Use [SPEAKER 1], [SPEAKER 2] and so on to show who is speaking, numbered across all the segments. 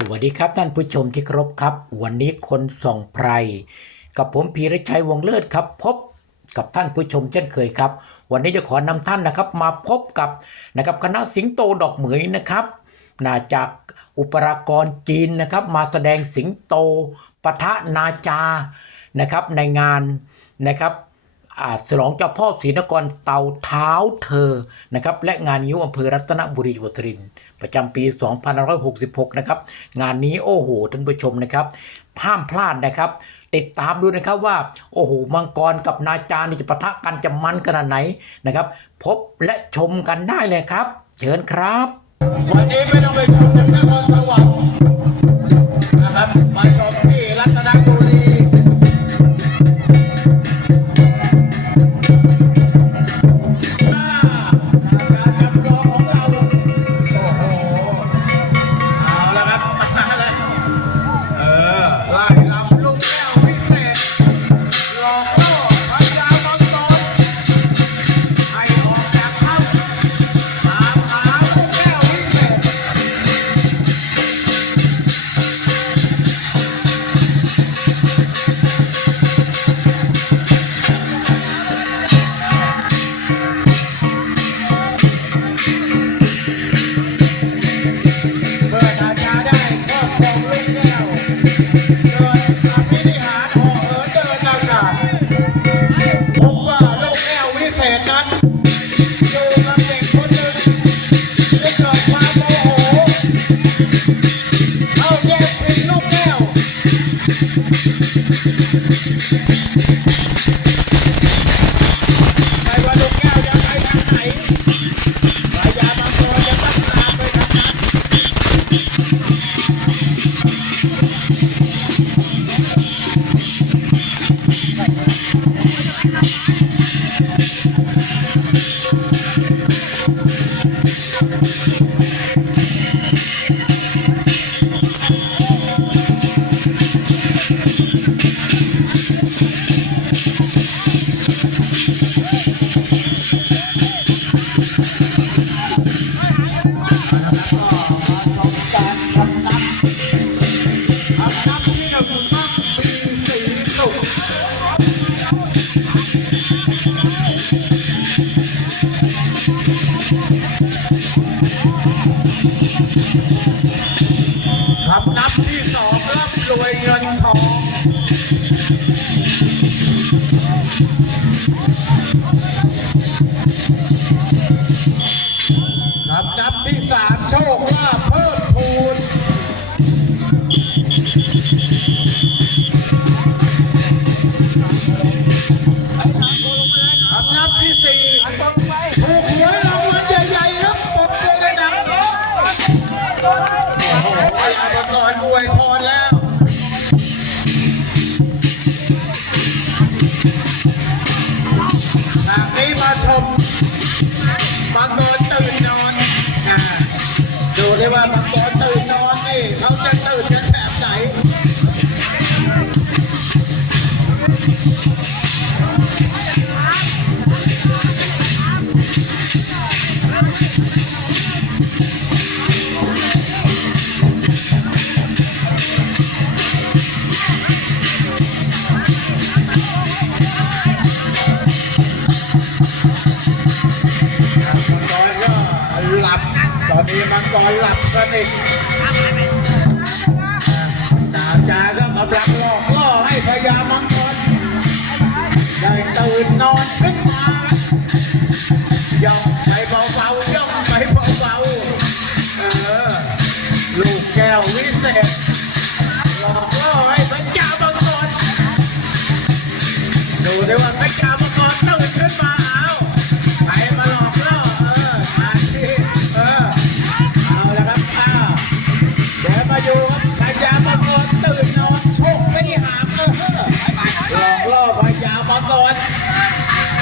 [SPEAKER 1] สวัสดีครับท่านผู้ชมที่เคารพครับ วันนี้คนส่องไพร กับผมพีรชัยวงเลิศครับ พบกับท่านผู้ชมเช่นเคยครับ วันนี้จะขอนำท่านนะครับมาพบกับนะครับคณะสิงโตดอกเหมยนะครับนาจากอุปรากรจีนนะครับ มาแสดงสิงโตปะทะนาจานะครับในงานนะครับ ฉลองเจ้าพ่อศรีนครเตาเท้าเธอนะครับและงานยิ้วอำเภอรัตนบุรีจังหวัดสุรินทร์ประจำปี 2566 นะครับ งานนี้โอ้โหท่านผู้ชมนะครับห้ามพลาดนะครับ ติดตามดูนะครับว่า โอ้โหมังกรกับนาจานี่จะปะทะกันจะมันขนาดไหนนะครับ พบและชมกันได้เลยครับ เชิญครับ
[SPEAKER 2] วันนี้ไม่ต้องไปชมจากนครสวรรค์ เงินทอง หลับสนิทดาวจาก็กำลังหลอกล่อให้พญามังกรได้ตื่นนอนขึ้นมาย่องไปเบาๆ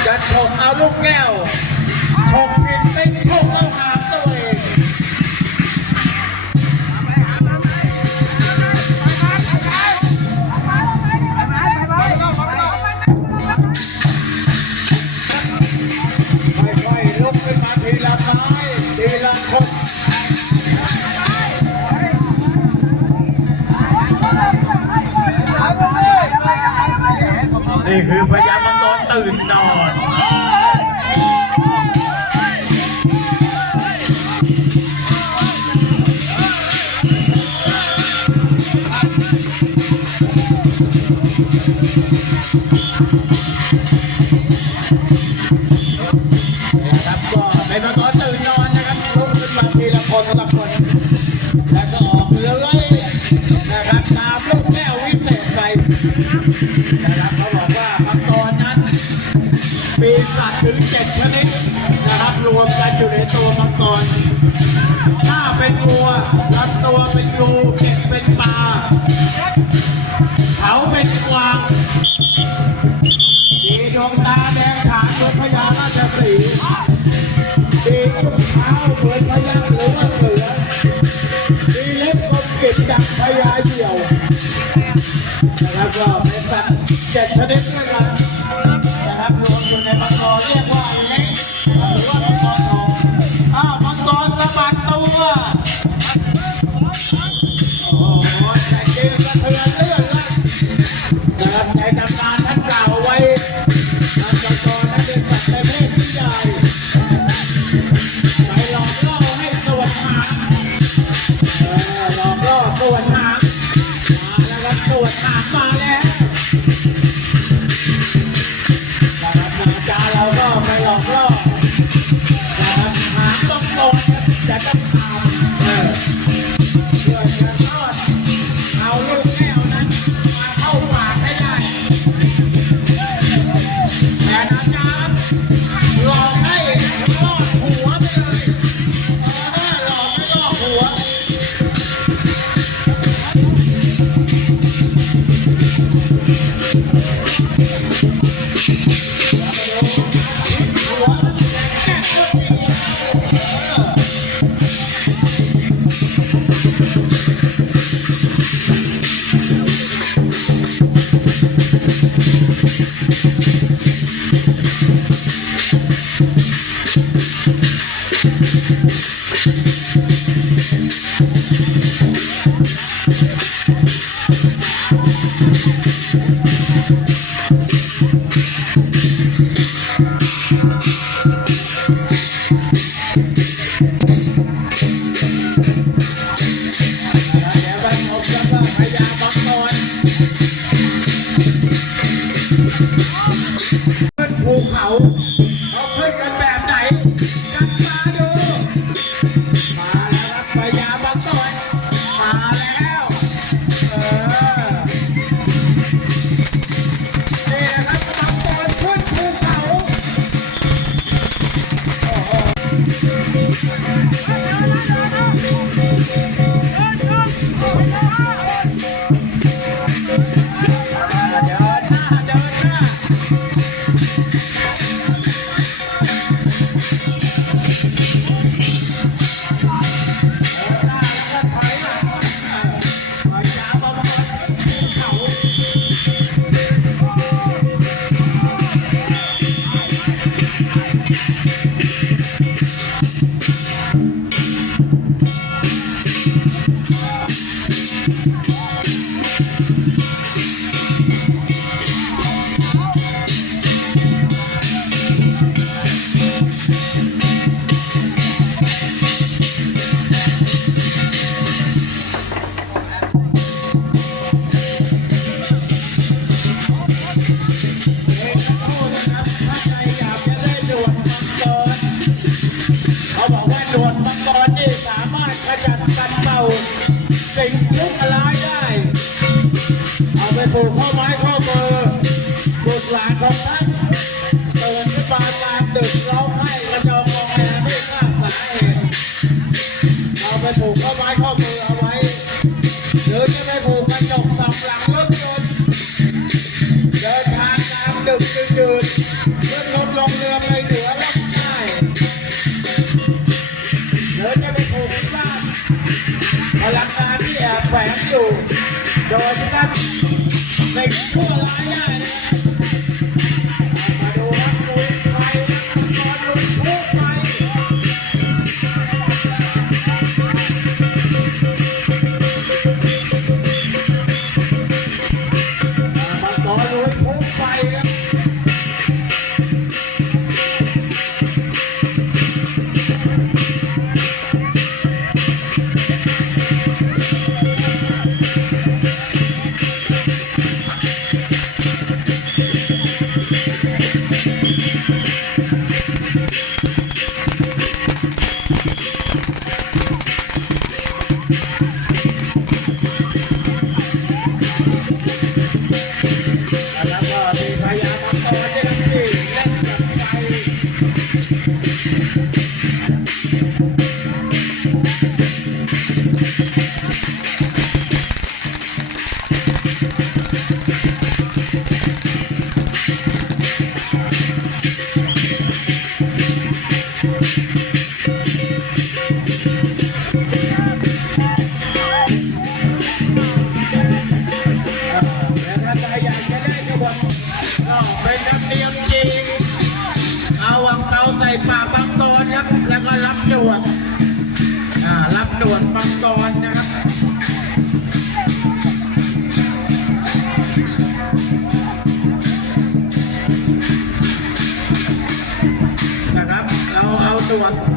[SPEAKER 2] จะฉกเอาลูกแก้วฉกผิดไม่ฉกเอาหางตัวเองค่อยๆลุกขึ้นมาทีละไม้ทีละคนนี่คือพยายามมาตอนตื่นนอน นะครับเขาบอกว่ามังกรนั้นมีสัตว์ถึงเจ็ดชนิดนะครับรวมกันอยู่ในตัวมังกร ผูกข้อไม้ข้อมือบุตรหลานของท่านตื่นขึ้นากลางดึกร้องไห้กระจององแงไม่ทราบสาเเราไปผูกข้อไม้ข้อมือเอาไว้ หรือจะไปผูกกระจกฝั่หลังรถยนต์เดินทางกลางดึกดื่นขึ้นรถลงเรือไปเหนือล่องใต้หรือจะไปผูกบ้านพลังงานที่แอบแฝงอยู่โดยที่ท่า Well, I got it. thank you สวรรค์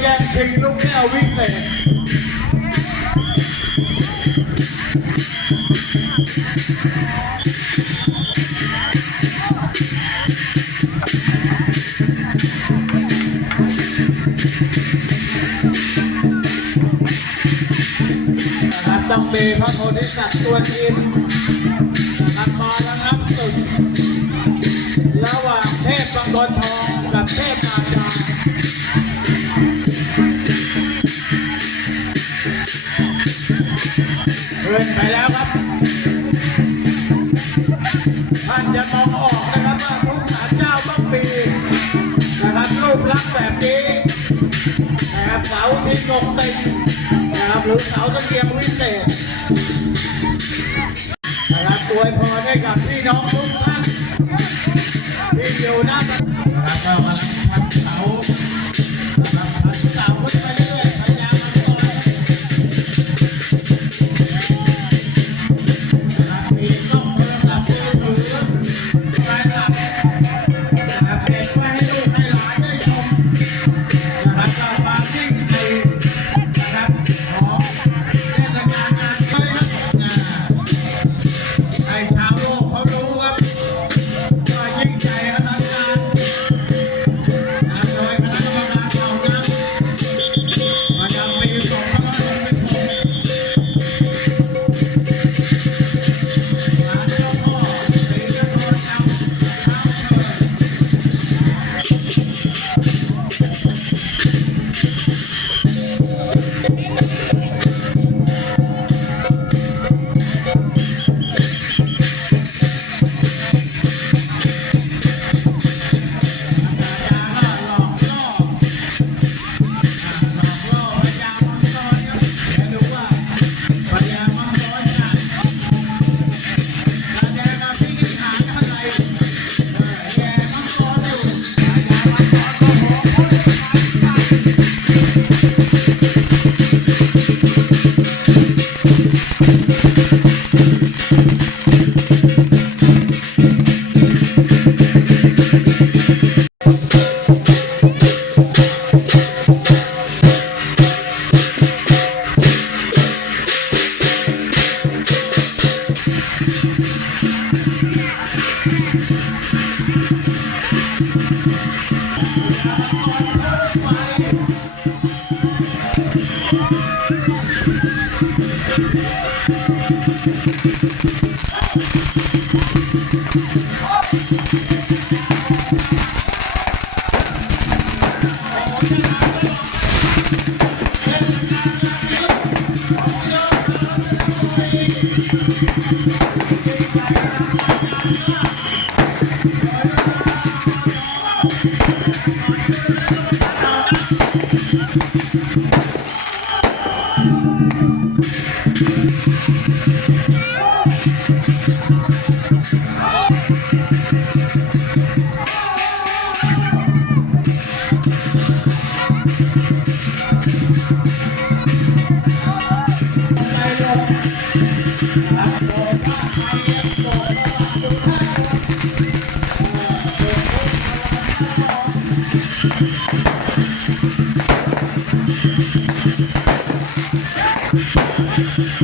[SPEAKER 2] แย่งชิงลูกแก้ววิ่งเลยนพระโพธิสัตว์ตัวทีมนะครับมาแล้วครับสุดระหว่างเทพบังกรทองกับเทพ เริ่ไปแล้วครับ ท่านจะมองออกนะครับว่าทุกศาเจ้าต้องมีนะครับรูปลักแบบนี้นะบเสาที่งกติงนะครับหรือเสาตะเกียงวิเศษนะครับอวยพรให้กับพี่น้องทุก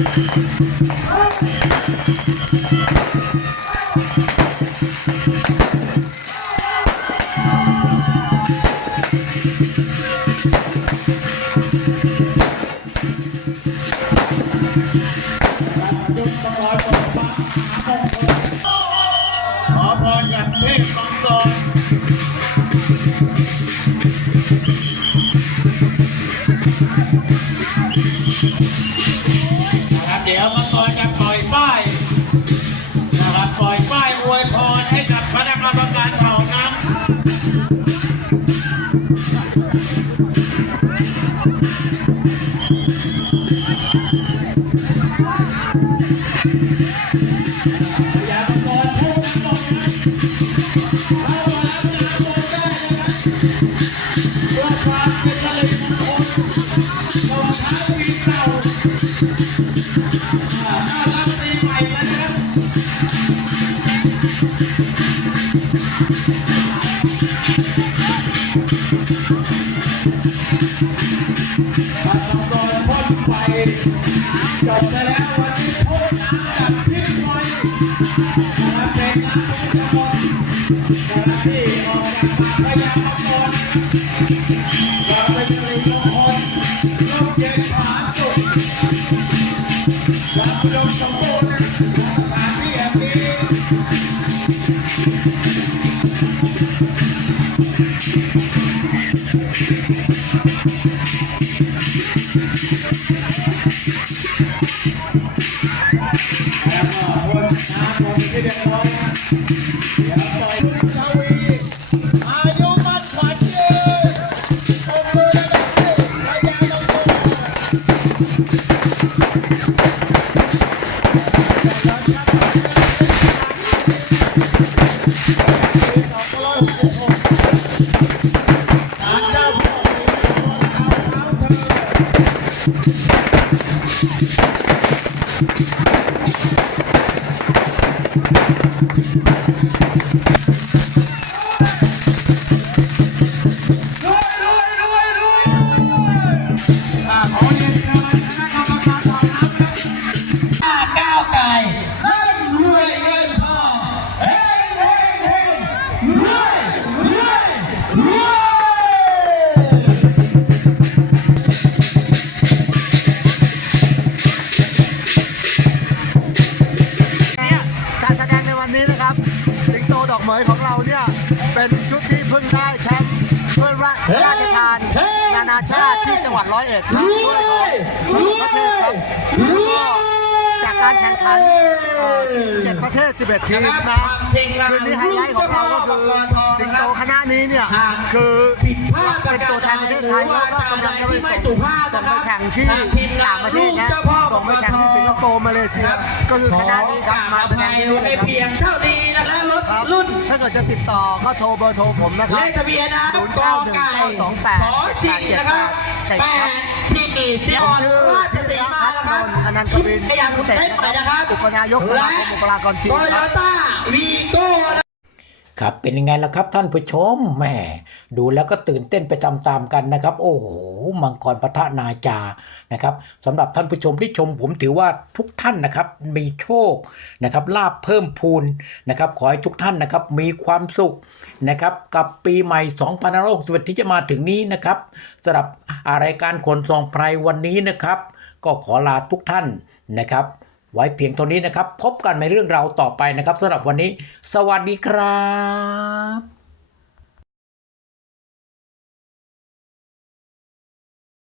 [SPEAKER 2] Thank you. นวันนี้นะครับ สิง
[SPEAKER 3] โตดอกเหมยของเราเนี่ยเป็นชุดที่เพิ่งได้แชมป์ถ้วยพระราชทานนานาชาติที่จังหวัดร้อยเอ็ดครับด้วยของสมุทรประเทศครับแล้วก็จา กการแข่งขันเอ่อเจ็ดประเทศ 11 ทีมนะคืนนี้ไฮไลท์ของเราก็คือสิงโตคณะนี้เนี่ยคือเป็นตัวแทนประเทศไทยแล้วก็กำลังจะไปส่งส่งไปแข่งที่ต่างประเทศนะส่งไปแข่งที่สิงคโปร์มาเลเซีย ก็คือคณะนี้ครับมาแสดงที่นี่
[SPEAKER 2] ไม่
[SPEAKER 3] เลยครับ
[SPEAKER 2] เพียงเท่านี้นะและรถ
[SPEAKER 3] ครับ
[SPEAKER 2] รุ่น
[SPEAKER 3] ถ้าเกิดจะติดต่อก็โทรเบอร์โทรผมนะค
[SPEAKER 2] เล
[SPEAKER 3] รับ
[SPEAKER 2] ขทะเบียนนะ
[SPEAKER 3] ศูนย์เก้าหนึ่งเก้าสองแป ด
[SPEAKER 2] ขอชิงนะครับ
[SPEAKER 3] เจ็ด
[SPEAKER 2] แป
[SPEAKER 3] ครับ
[SPEAKER 2] ดที่กี่เสียอ่อนราชสีมา
[SPEAKER 3] น
[SPEAKER 2] นะ
[SPEAKER 3] น
[SPEAKER 2] ครับ
[SPEAKER 3] นท์อนันต์กวิน
[SPEAKER 2] ขยันเตะนะไป
[SPEAKER 3] ค
[SPEAKER 2] นะครั
[SPEAKER 3] บบอุปนายกสมาคมบุคลากรที
[SPEAKER 2] โต
[SPEAKER 3] ม
[SPEAKER 2] โย
[SPEAKER 3] ครับ
[SPEAKER 2] ต้าวีโก้นะ
[SPEAKER 1] ครับเป็นยังไงล่ะครับท่านผู้ชมแหม่ดูแล้วก็ตื่นเต้นไปตามๆกันนะครับ โอ้โหมังกรปะทะนาจานะครับสำหรับท่านผู้ชมที่ชม ผมถือว่าทุกท่านนะครับมีโชคนะครับลาบเพิ่มพูนนะครับขอให้ทุกท่านนะครับมีความสุขนะครับกับปีใหม่2561ที่จะมาถึงนี้นะครับสำหรับรายการขนส่งไพรวันนี้นะครับ ก็ขอลาทุกท่านนะครับ ไว้เพียงเท่านี้นะครับ พบกันในเรื่องราวต่อไปนะครับสำหรับวันนี้ สวัสดีครับ